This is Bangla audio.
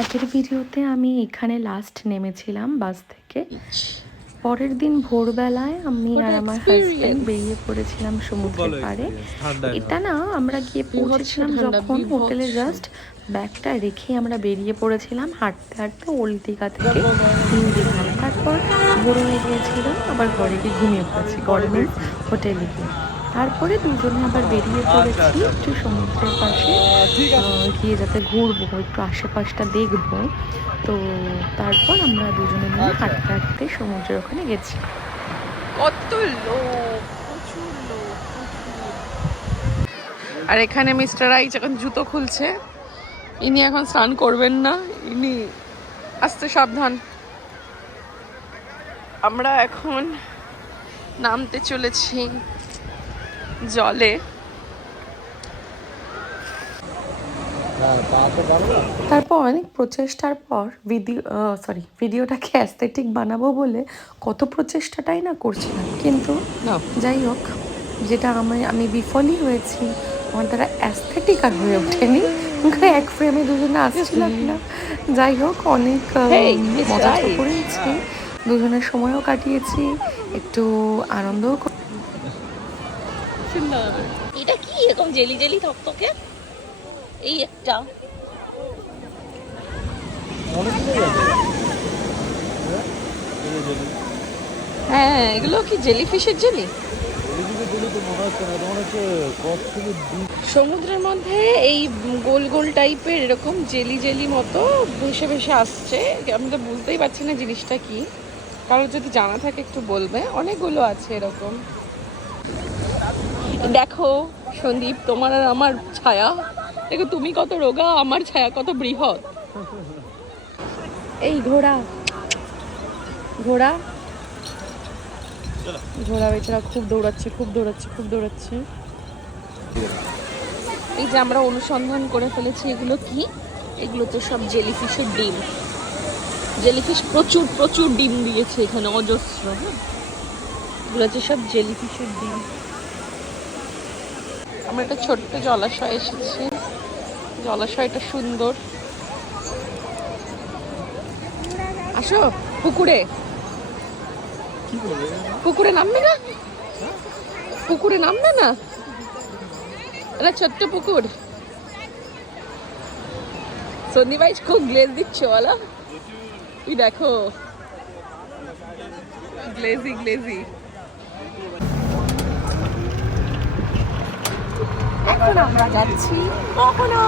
আগের ভিডিওতে আমি এখানে লাস্ট নেমেছিলাম বাস থেকে। পরের দিন ভোরবেলায় আমি আর আমার হাজব্যান্ড বেরিয়ে পড়েছিলাম সমুদ্রের পাড়ে। এটা না আমরা গিয়ে পৌঁছেছিলাম যখন হোটেলে, জাস্ট ব্যাগটা রেখে আমরা বেরিয়ে পড়েছিলাম হাঁটতে হাঁটতে ওল্ড দীঘা থেকে নিউ দীঘায়। তারপর ভোর হয়ে গিয়েছিল, আবার ঘরে গিয়ে ঘুমিয়ে পড়েছি, ঘরে হোটেলে গিয়ে। তারপরে দুজনে আবার বেরিয়ে পড়েছি একটু সমুদ্রের পাশে গিয়ে, যাতে ঘুরবো, একটু আশেপাশটা দেখবো। তো তারপর আমরা দুজনে মিলে হাঁটতে হাঁটতে সমুদ্রের ওখানে গেছি। কত লোক, প্রচুর লোক। আর এখানে মিস্টার রাইচ এখন জুতো খুলছে। ইনি এখন স্নান করবেন না, ইনি আস্তে সাবধান। আমরা এখন নামতে চলেছি জলে। তারপর অনেক প্রচেষ্টার পর ভিডিওটাকে অ্যাস্থেটিক বানাবো বলে কত প্রচেষ্টাটাই না করছিলাম, কিন্তু যাই হোক, যেটা আমি বিফলই হয়েছি। আমার দ্বারা অ্যাস্থেটিক আর হয়ে ওঠেনি, এক ফ্রেমে দুজনে আসছিলাম না। যাই হোক, অনেক মজা তো করেছি, দুজনের সময়ও কাটিয়েছি, একটু আনন্দও। এটা কি এরকম জেলি জেলি থকথকে? এই একটা হ্যাঁ, এগুলো কি জেলিফিশের জেলি? সমুদ্রের মধ্যে এই গোল গোল টাইপের এরকম জেলি জেলি মতো ভেসে ভেসে আসছে। আমি তো বুঝতেই পারছি না জিনিসটা কি। কারোর যদি জানা থাকে একটু বলবে। অনেকগুলো আছে এরকম। দেখো সন্দীপ, তোমার আর আমার ছায়া দেখো, তুমি কত রোগা, আমার ছায়া কত বৃহৎ। এই ঘোড়া ঘোড়া ঘোড়া বেচারা খুব দৌড়াচ্ছে, খুব দৌড়াচ্ছে, খুব দৌড়াচ্ছে। এই যে আমরা অনুসন্ধান করে ফেলেছি, এগুলো কি? এগুলো তো সব জেলিফিশের ডিম। জেলিফিশ প্রচুর প্রচুর ডিম দিয়েছে এখানে, অজস্র। হ্যাঁ, এগুলো হচ্ছে সব জেলিফিশের ডিম। আমরা একটা ছোট্ট জলাশয় এসেছি, জলাশয়টা সুন্দর। আসো পুকুরে। পুকুরে নামবে না? পুকুরে নামবে না? এটা ছোট্ট পুকুর। সন্দীপ ভাই খুব গ্লেজ দিচ্ছে বলো। তুই দেখো, গ্লেজি গ্লেজি। এখন আমরা যাচ্ছি মোহনা।